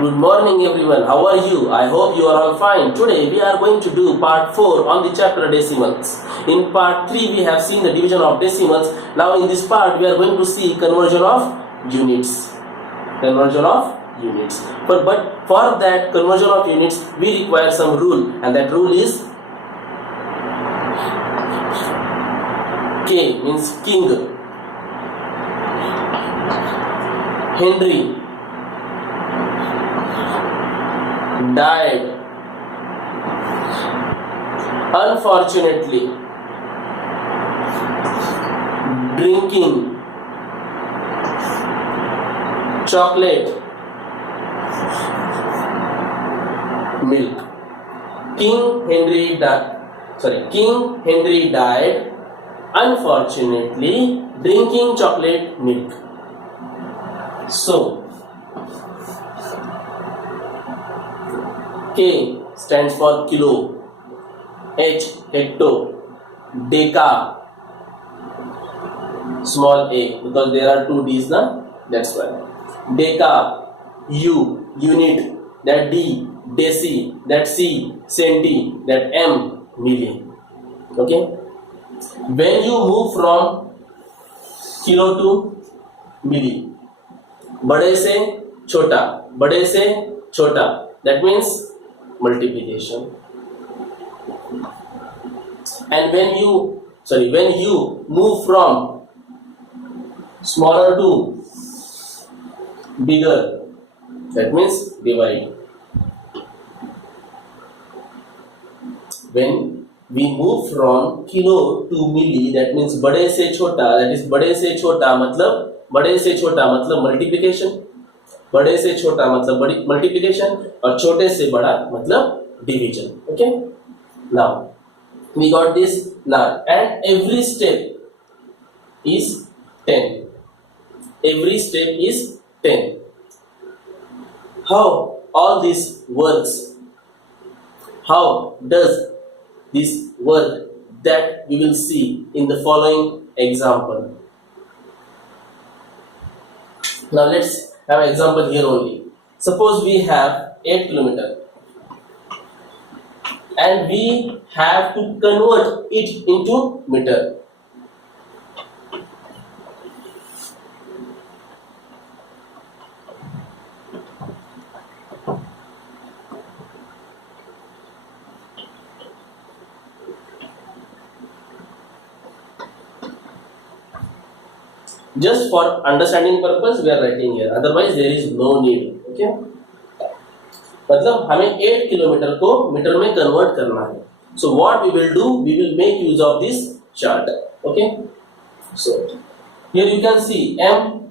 Good morning everyone, how are you? I hope you are all fine. Today we are going to do part 4 on the chapter decimals. In part 3 we have seen the division of decimals. Now in this part we are going to see conversion of units. Conversion of units. But for that conversion of units we require some rule, and that rule is K means king, Henry died unfortunately drinking chocolate milk. King Henry died unfortunately drinking chocolate milk. So K stands for kilo, H hecto, deca small a, because there are two D's now, that's why. Deca, U unit, that D deci, that C centi, that M milli. Okay. When you move from kilo to milli, बड़े से छोटा, that means multiplication. And when you move from smaller to bigger, that means divide. When we move from kilo to milli, that means बड़े से छोटा, that is बड़े से छोटा मतलब multiplication, बड़े से छोटा मतलब बड़ी मल्टीप्लिकेशन, और छोटे से बड़ा मतलब division. Okay, now we got this now, and every step is 10. How all this works? How does this work? That we will see in the following example. Now let's have an example here only. Suppose we have 8 kilometers and we have to convert it into meter. Just for understanding purpose we are writing here, otherwise there is no need. Okay, मतलब हमें 8 kilometre को metre में convert करना है. So what we will do, we will make use of this chart. Okay, so here you can see m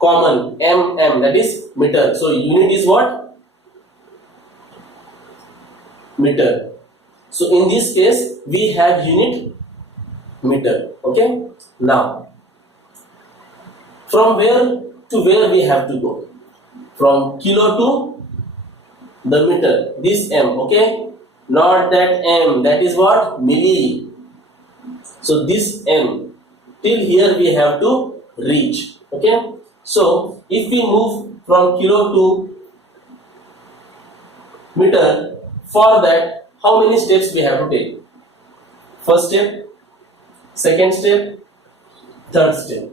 common, mm, that is meter. So unit is what? Meter. So in this case we have unit meter. Okay, now from where to where we have to go? From kilo to the meter, this m. Okay, not that m, that is what? Milli. So this m, till here we have to reach. Okay, so if we move from kilo to meter, for that how many steps we have to take? First step, second step, third step.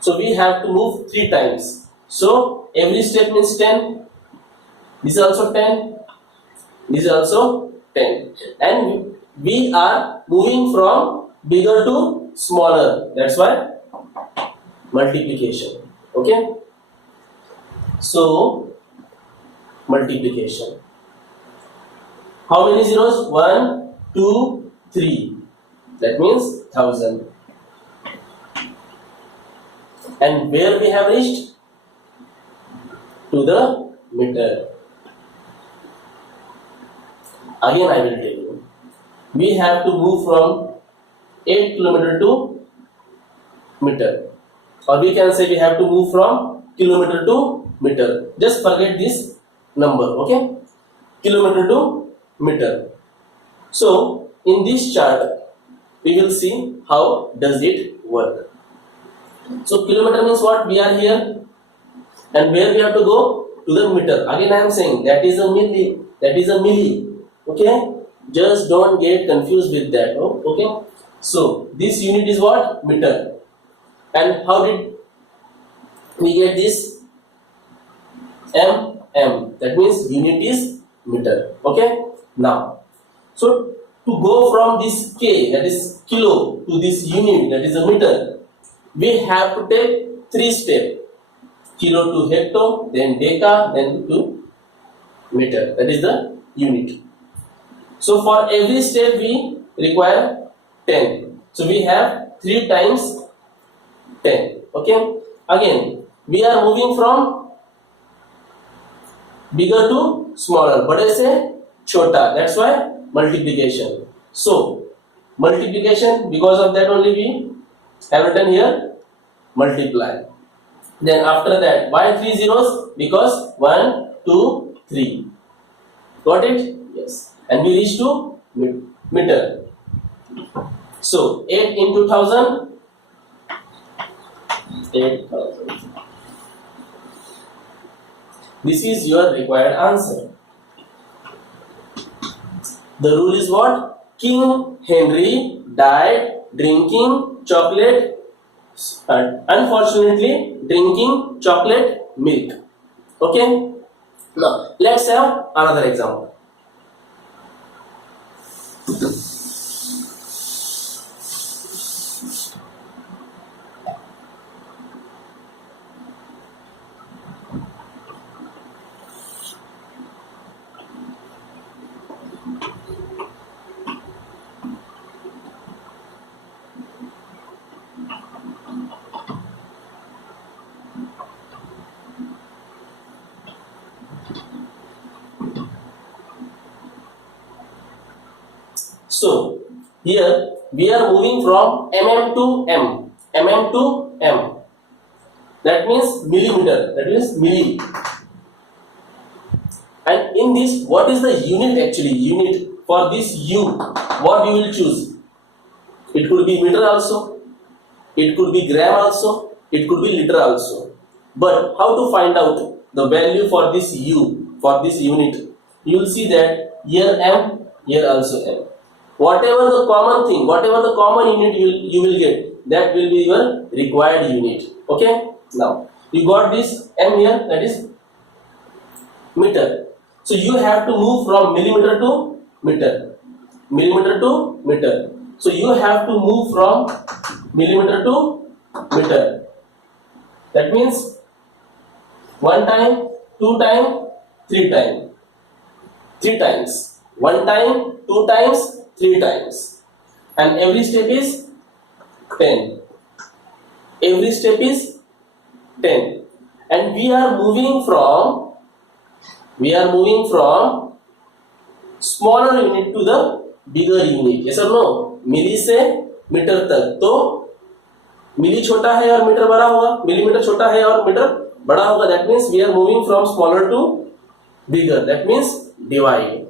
So we have to move 3 times. So every step means 10. This is also 10. This is also 10. And we are moving from bigger to smaller. That's why multiplication. Okay. So multiplication. How many zeros? 1, 2, 3. That means 1000. And where we have reached? To the meter. Again I will tell you. We have to move from 8 kilometer to meter. Or we can say we have to move from kilometer to meter. Just forget this number. Okay? Kilometer to meter. So in this chart we will see how does it work. So kilometer means what? We are here, and where we have to go? to the meter. Again I am saying that is a milli, that is a milli. Okay, just don't get confused with that. Oh, okay, so this unit is what? Meter. And how did we get this? mm, that means unit is meter. Okay, now so to go from this k, that is kilo, to this unit, that is a meter, we have to take 3 steps: kilo to hecto, then deca, then to meter, that is the unit. So for every step we require 10, so we have 3 times 10. Okay, again we are moving from bigger to smaller, बड़े से छोटा, that's why multiplication. So multiplication, because of that only we have written here multiply. Then after that, why 3 zeros? Because 1 2 3. Got it? Yes. And we reach to meter. So 8 into 1000, 8000. This is your required answer. The rule is what? King Henry died drinking chocolate, unfortunately drinking chocolate milk. Okay, now let's have another example. So here we are moving from mm to m, mm to m. That means millimeter, that means milli. And in this, what is the unit actually? Unit for this u, what you will choose? It could be meter also, it could be gram also, it could be liter also. But how to find out the value for this u, for this unit? You will see that here m, here also m. Whatever the common thing, whatever the common unit you will get, that will be your required unit. Okay, now you got this m here, that is meter. So you have to move from millimeter to meter, millimeter to meter. So you have to move from millimeter to meter. That means 1 time, 2 time, 3 time, 3 times, 1 time, 2 times, 3 times, and every step is 10. Every step is 10, and we are moving from smaller unit to the bigger unit. Yes or no? मिली से metre तक, तो मिली छोटा है और metre बड़ा होगा, millimetre छोटा है और मीटर बड़ा होगा. That means we are moving from smaller to bigger. That means divide.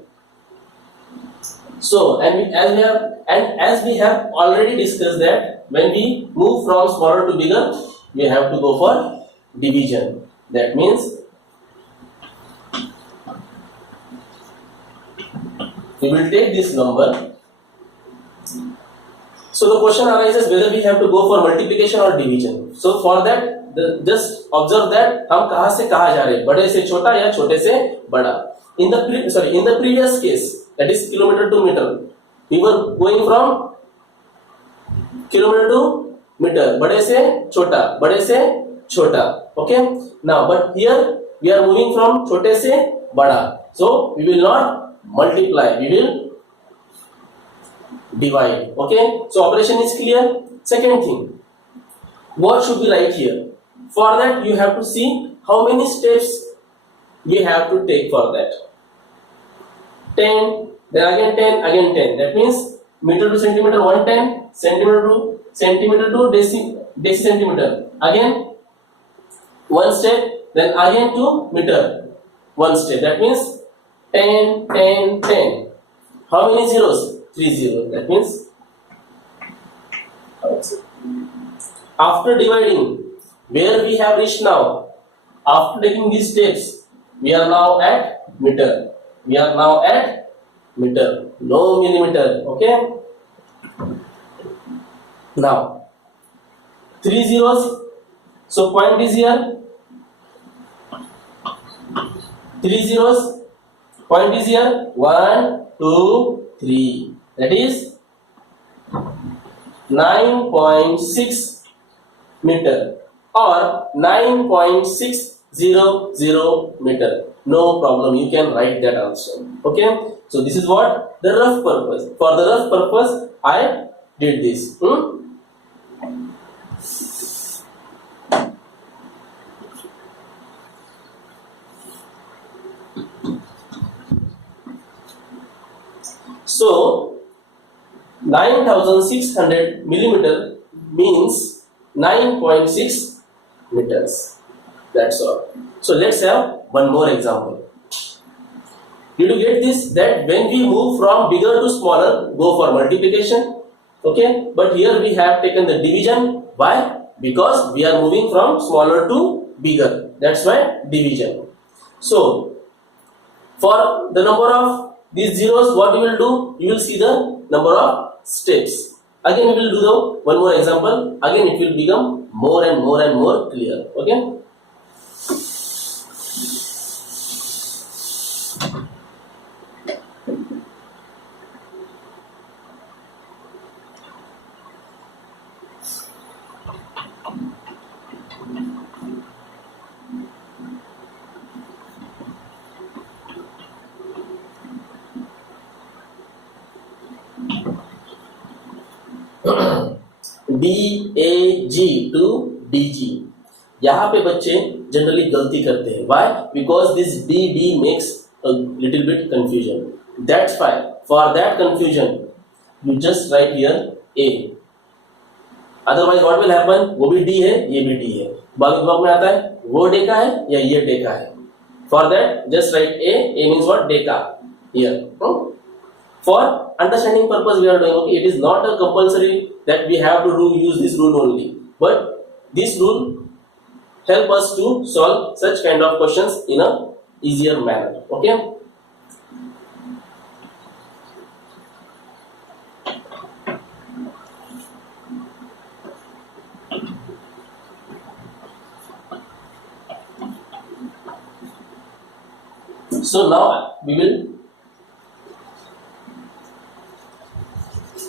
So as we have already discussed that when we move from smaller to bigger, we have to go for division. That means we will take this number. So the question arises whether we have to go for multiplication or division. So for that, just observe that हम कहाँ से कहाँ जा रहे हैं, बड़े से छोटा या छोटे से बड़ा. In the previous case, that is kilometer to meter, we were going from kilometer to meter, बड़े से छोटा, बड़े से छोटा. Okay, now but here we are moving from छोटे से बड़ा, so we will not multiply, we will divide. Okay, so operation is clear. Second thing, what should we write here? For that you have to see how many steps we have to take for that. 10, then again 10, again 10. That means meter to centimeter 110, centimeter to decimeter. Again one step, then again to meter, one step. That means 10, 10, 10. How many zeros? 3 zeros. That means after dividing, where we have reached now, after taking these steps, We are now at meter. We are now at meter, no millimeter. Okay. Now 3 zeros. So point is here. 3 zeros. Point is here. 1, 2, 3. That is 9.6 meter or 9.600 meter. No problem, you can write that also. Okay, so this is what the rough purpose. For the rough purpose, I did this. So 9600 millimeter means 9.6 meters. That's all. So let's have one more example. Did you get this? That when we move from bigger to smaller, go for multiplication. Okay, but here we have taken the division. Why? Because we are moving from smaller to bigger. That's why division. So for the number of these zeros, what you will do? You will see the number of steps. Again, we will do the one more example. Again, it will become more and more and more clear. Okay. DAG to DG. यहाँ पे बच्चे generally गलती करते हैं. Why? Because this DD makes a little bit confusion. That's why for that confusion you just write here A. Otherwise what will happen? वो भी D है, ये भी D है. बाकी दिमाग में आता है वो डेका है या ये डेका है. For that just write A. A means what? Deca here. For understanding purpose we are doing. Okay, it is not a compulsory that we have to use this rule only, but this rule help us to solve such kind of questions in a easier manner. Okay. So now we will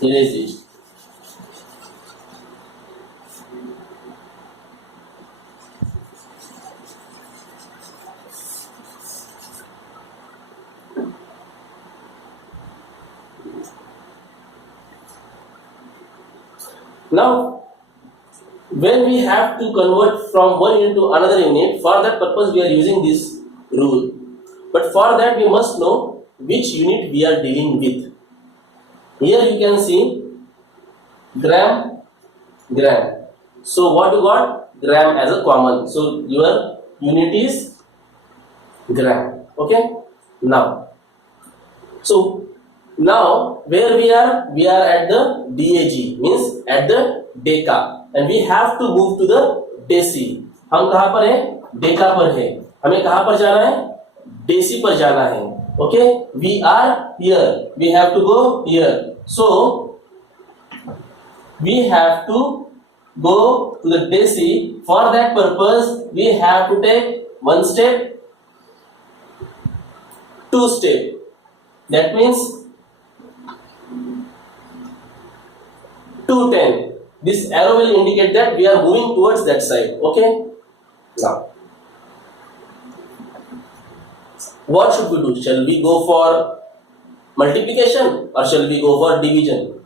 erase it. Now, when we have to convert from one unit to another unit, for that purpose we are using this rule. But for that we must know which unit we are dealing with. Here you can see gram, gram. So what you got? Gram as a common. So your unit is gram. Okay. Now, so now where we are? We are at the DAG, means at the deca, and we have to move to the deci. हम कहाँ पर हैं? डेका पर है. हमें कहाँ पर जाना है? डेसी पर जाना है. Okay, we are here. We have to go here. So we have to go to the deci. For that purpose, we have to take one step, two step. That means 210. This arrow will indicate that we are moving towards that side. Okay. Now, what should we do? Shall we go for multiplication or shall we go for division?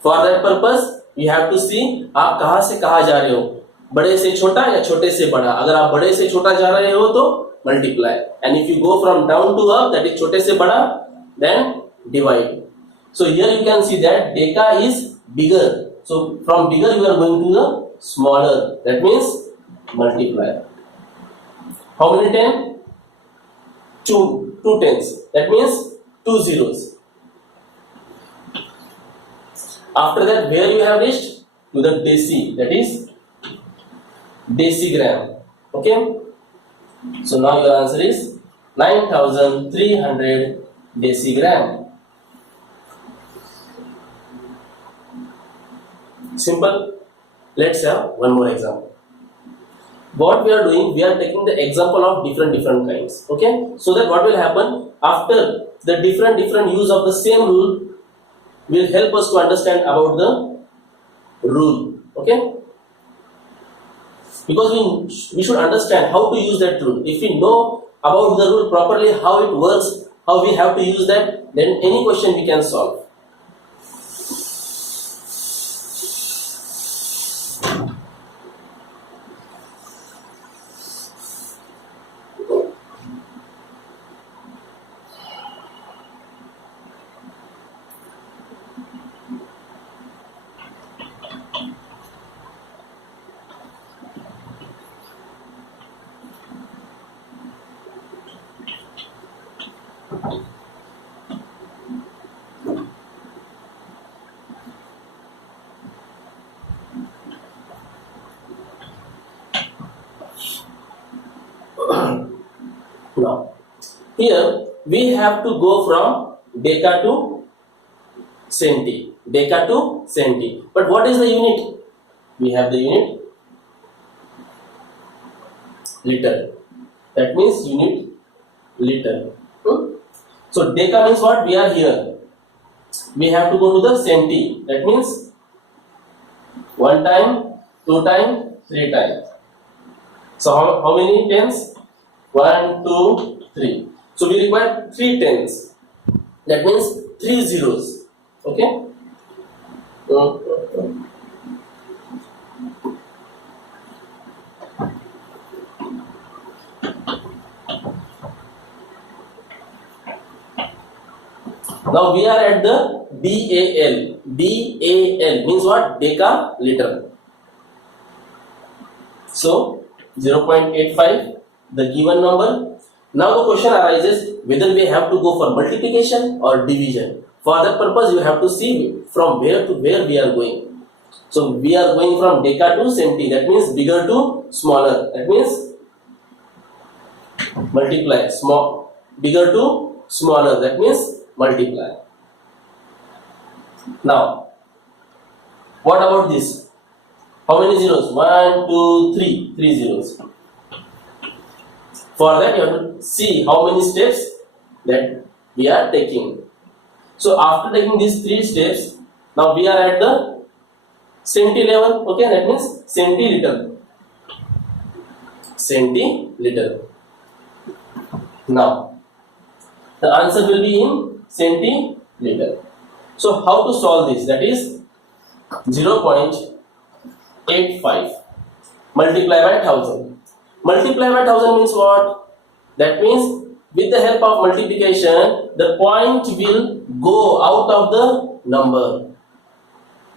For that purpose, we have to see आप कहाँ से कहाँ जा रहे हो, बड़े से छोटा या छोटे से बड़ा. अगर आप बड़े से छोटा जा रहे हो तो multiply, and if you go from down to up, that is छोटे से बड़ा, then divide. So here you can see that deca is bigger. So from bigger you are going to the smaller. That means multiply. How many 10? Two tens. That means 2 zeros. After that, where you have reached? To the deci. That is decigram. Okay. So now your answer is 9300 decigram. Simple. Let's have one more example. What we are doing, we are taking the example of different kinds. Okay, so that what will happen after the different use of the same rule will help us to understand about the rule. Okay, because we should understand how to use that rule. If we know about the rule properly, how it works, how we have to use that, then any question we can solve. Now, here we have to go from deca to centi. Deca to centi. But what is the unit? We have the unit liter. That means unit liter. So deca means what? We are here. We have to go to the centi. That means 1 time, 2 time, 3 times. So how many tens? 1, 2, 3. So we require 3 tens. That means 3 zeros. Okay. Now we are at the DAL. DAL means what? Decaliter. So 0.85, the given number. Now the question arises whether we have to go for multiplication or division. For that purpose, you have to see from where to where we are going. So we are going from deca to centi. That means bigger to smaller. That means multiply. Bigger to smaller. That means multiply. Now, what about this? How many zeros? 1, 2, 3. 3 zeros. For that, you have to see how many steps that we are taking. So after taking these 3 steps, now we are at the centi level. Okay, that means centiliter. Centiliter. Now, the answer will be in centiliter. So how to solve this? That is 0.85 multiply by 1000. Multiply by 1000 means what? That means with the help of multiplication, the point will go out of the number.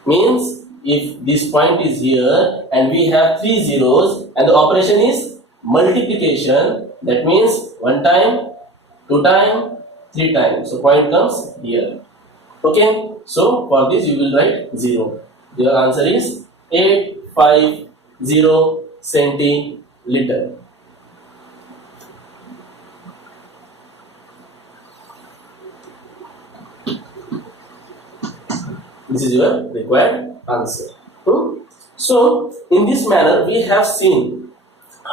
Means if this point is here and we have 3 zeros and the operation is multiplication, that means 1 time, 2 time, 3 times. So point comes here. Okay. So for this you will write 0. Your answer is 850 centiliter. This is your required answer. So in this manner we have seen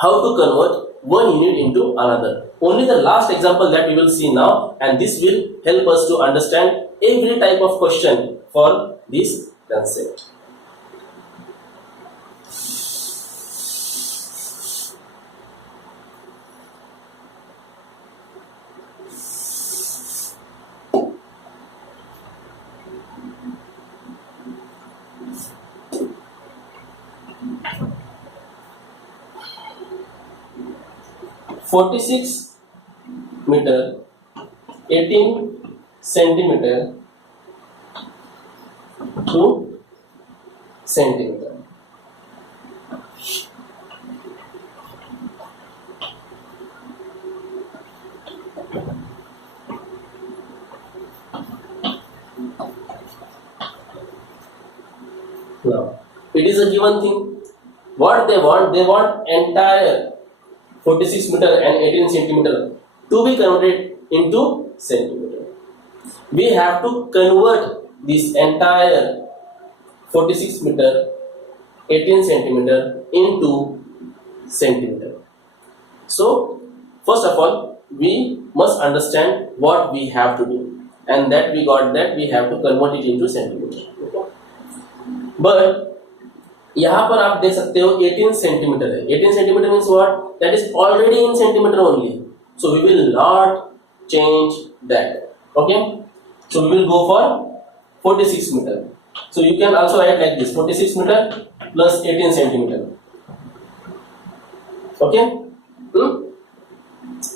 how to convert one unit into another. Only the last example that we will see now, and this will help us to understand every type of question for this concept. (46 meter, 18 centimeter to centimeter). Now, it is a given thing. What they want? They want entire 46 meter and 18 centimeter to be converted into centimeter. We have to convert this entire 46 meter 18 centimeter into centimeter. So first of all we must understand what we have to do, and that we got that we have to convert it into centimeter. But यहाँ पर आप देख सकते हो 18 centimetre है. 18 centimetre means what? That is already in centimetre only. So we will not change that. Okay, so we will go for 46 meter. So you can also write like this: 46 meter plus 18 centimeter. Okay,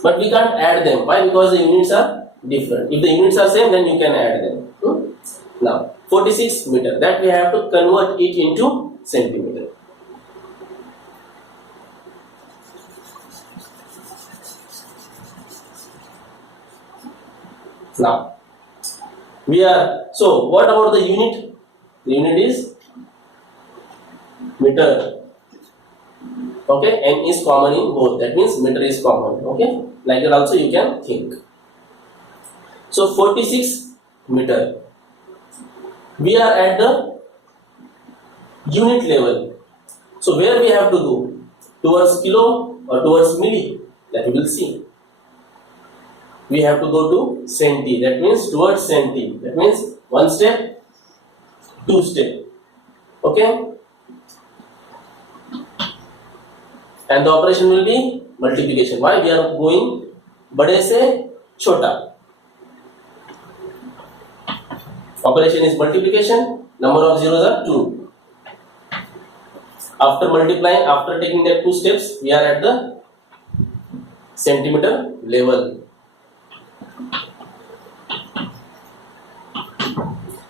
but we can't add them. Why? Because the units are different. If the units are same, then you can add them. Now 46 meter, that we have to convert it into centimeter. Now we are, so what about the unit? The unit is meter. Okay, n is common in both, that means meter is common. Okay, like that also you can think. So 46 meter, we are at the unit level. So where we have to go? Towards kilo or towards milli? That we will see. We have to go to centi, that means towards centi. That means one step, two step. Okay, and the operation will be multiplication. Why? We are going बड़े से छोटा. Operation is multiplication. Number of zeros are 2. After multiplying, after taking that 2 steps, we are at the centimeter level.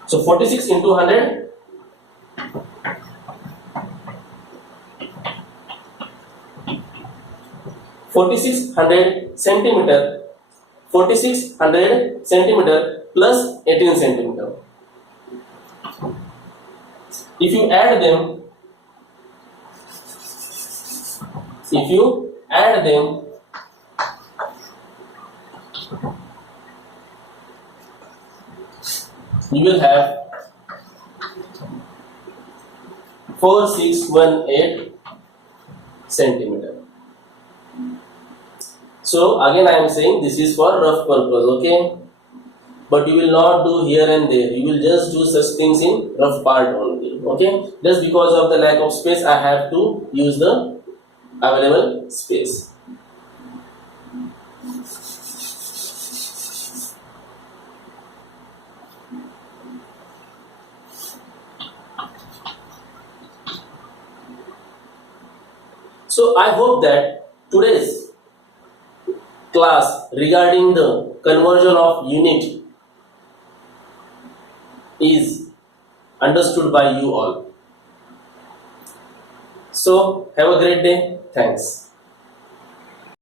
So 46 into 100, centimeter, 4600 centimeter plus 18 centimeter. If you add them, you will have 4618 centimeter. So again I am saying this is for rough purpose, okay? But you will not do here and there. You will just do such things in rough part only, okay? Just because of the lack of space, I have to use the available space. So I hope that today's class regarding the conversion of unit is understood by you all. So have a great day. Thanks.